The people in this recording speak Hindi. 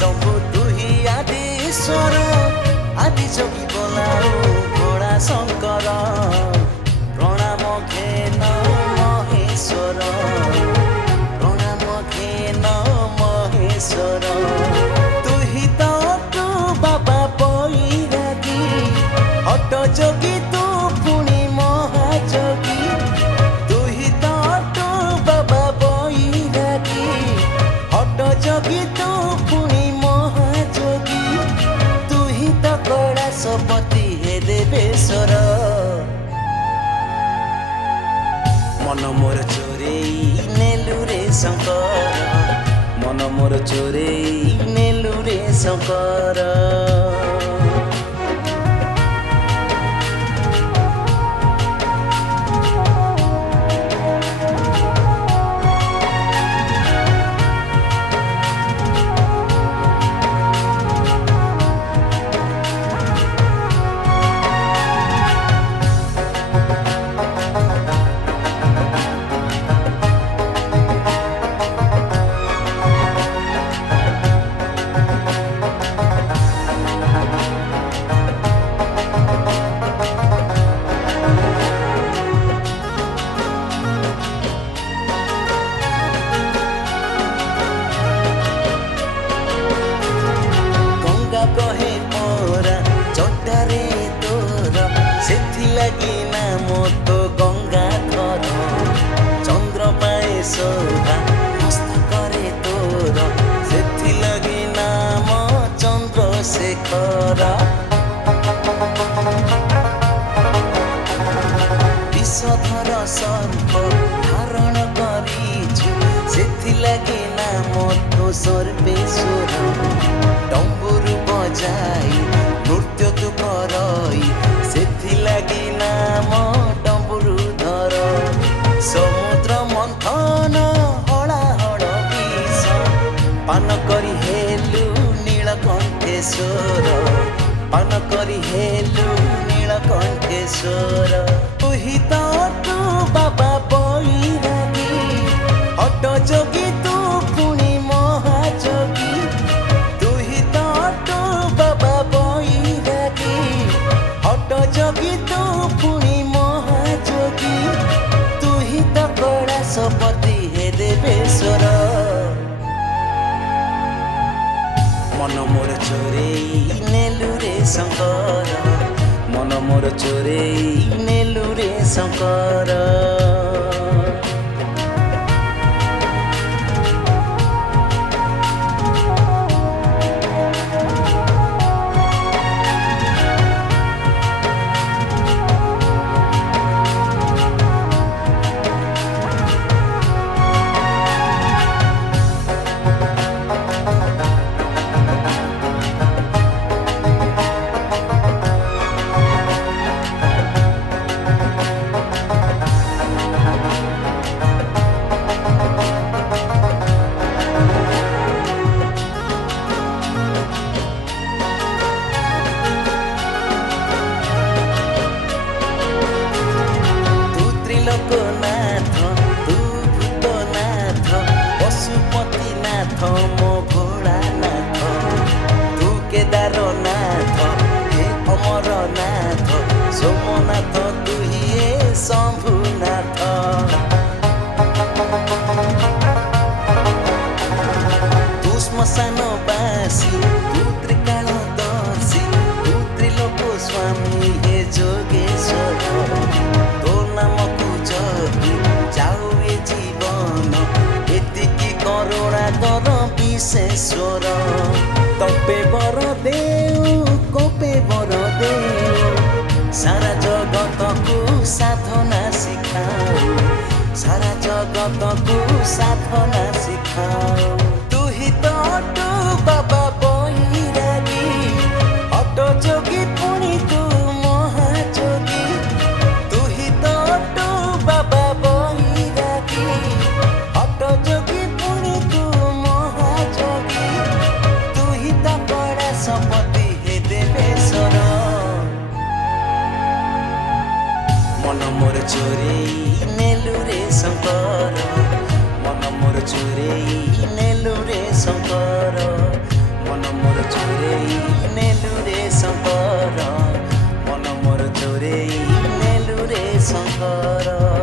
सबु तुही आदि स्वर आदि जोगी बोलाऊ घोड़ा शंकर प्रणाम घेन महेश्वर प्रणाम घेन महेश्वर तुही तो तू बाबा बैरागी हट जोगी तू पुणी महाजोगी तुही तो तू बाबा बैरागी हट जोगी तू पुणी महाजोगी तुही तो कैलाशपति हे देवेश्वर मन मोर चोरेई नेलु रे शंकर मन मोर चोरेई नेलु रे शंकर कहे मोरा चटारे तोर सेथि लगी नाम तो गंगाधर चंद्र पाए शोभा मस्तकरे तोर सेथि लगी नाम चंद्रशेखर विषधर सर्प धारण करिछु सेथि लगी नाम तो सर्वेश्वर डम्बुरु बजाई नृत्य तू करई सेथि लगी नाम डम्बुरु धर समुद्र मंथन हला हल विष पान करी हेलु नीलकंठेश्वर पान करी हेलु नीलकंठेश्वर तुही तो तू बाबा बैरागी हट जोगी तू पुणी महाजोगी तुही तो तू बाबा बैरागी हट जोगी तू पुणी महाजोगी तुही तो कैलाशपति हे देवेश्वर मन मोर चोरेई नेलु रे शंकर मन मोर चोरेई नेलु रे शंकर लोकनाथ तू भूतनाथ पशुपतिनाथ मो घोड़ानाथ तू केदारनाथ हे अमरनाथ सोमनाथ तू ही शंभुनाथ तू श्मशानवासी तू त्रिकालदर्शी तू त्रिलोक स्वामी हे जोगेश्वर तो नाम जाऊ ए जीवन एतिकी करुणा कर विशेश्वर तपे बर देऊ कोपे बर देऊ सारा जगत को साधना सिखाऊ सारा जगत को साधना सिखाऊ तुही तो तू बाबा बैरागी हट जोगी पुणी तू महाजोगी तुही तो तू बाबा बैरागी हट जोगी पुणी तू महाजोगी तुही तो कैलाशपति हे देवेश्वर मन मोर चोरेई नेलु रे शंकर मन मोर चोरेई नेलु रे शंकर मन मोर चोरेई नेलु रे शंकर मन मोर चोरेई नेलु रे शंकर